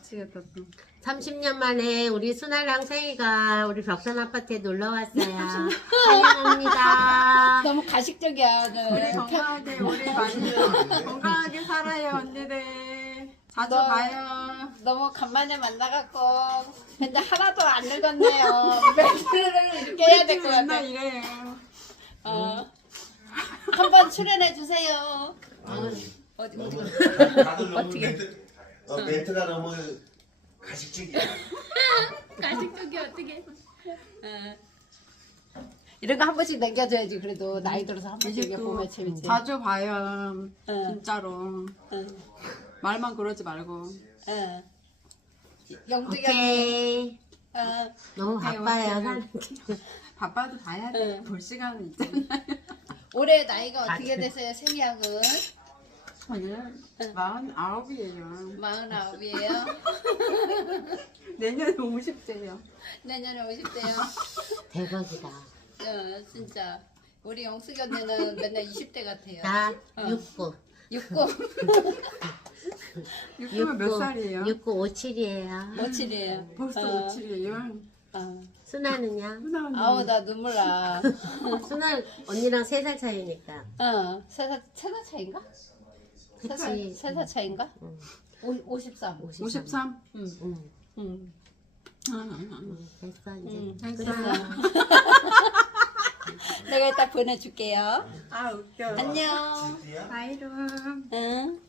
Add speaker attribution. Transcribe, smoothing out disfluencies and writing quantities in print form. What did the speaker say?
Speaker 1: 미치겠다 또.
Speaker 2: 30년 만에 우리 순아랑 세이가 우리 벽산 아파트에 놀러 왔어요. 환영합니다.
Speaker 3: 너무 가식적이야. 너.
Speaker 1: 우리 건강하게 우리 많이 건강하게 살아요 언니들. 자주
Speaker 3: 너-
Speaker 1: 봐요.
Speaker 3: 너무 간만에 만나갖고 근데 하나도 안 늙었네요. 멘트를 이렇게 해야 될 것 같아.
Speaker 1: 맨날 이래요.
Speaker 3: 한번 출연해 주세요. 어디
Speaker 4: 다들 너무
Speaker 3: 어떻게?
Speaker 4: 멘트가 너무 가식적이야.
Speaker 3: 가식적이 어떻게? 이런 거 한 번씩 남겨줘야지. 그래도 나이 들어서 한 번씩 이렇게 보면 재밌지.
Speaker 1: 자주 봐요.
Speaker 3: 응.
Speaker 1: 진짜로.
Speaker 3: 응.
Speaker 1: 말만 그러지 말고.
Speaker 3: 응. 영tuk이
Speaker 2: 오케이. 너무
Speaker 1: 오케이,
Speaker 2: 바빠요.
Speaker 1: 오케이.
Speaker 2: 사는 게.
Speaker 1: 바빠도 봐야 돼.
Speaker 3: 응.
Speaker 1: 볼 시간은 있잖아.
Speaker 3: 올해 나이가 어떻게 되세요, 세미양은?
Speaker 1: 저는 49이에요.
Speaker 3: 49이에요.
Speaker 1: 내년에 50세요.
Speaker 3: 내년에 50대요.
Speaker 2: 대박이다.
Speaker 3: 진짜. 우리 영숙이 언니는 맨날 20대 같아요.
Speaker 2: 나
Speaker 3: 어.
Speaker 2: 69.
Speaker 3: 69,
Speaker 1: 6면 몇 살이에요?
Speaker 2: 69 57이에요.
Speaker 3: 57이에요.
Speaker 1: 벌써 57이에요.
Speaker 2: 순아는요?
Speaker 3: 아우, 나 눈물 나.
Speaker 2: 순아 언니랑 3살 차이니까.
Speaker 3: 3살 차인가?
Speaker 2: 그치.
Speaker 3: 3살 차인가?
Speaker 2: 응.
Speaker 3: 53.
Speaker 1: 53?
Speaker 2: 응.
Speaker 3: 응.
Speaker 2: 됐어 이제.
Speaker 3: 응.
Speaker 1: 됐어.
Speaker 3: 내가 이따 보내줄게요.
Speaker 1: 아 웃겨.
Speaker 3: 안녕.
Speaker 4: 지수야?
Speaker 1: 바이로.
Speaker 3: 응.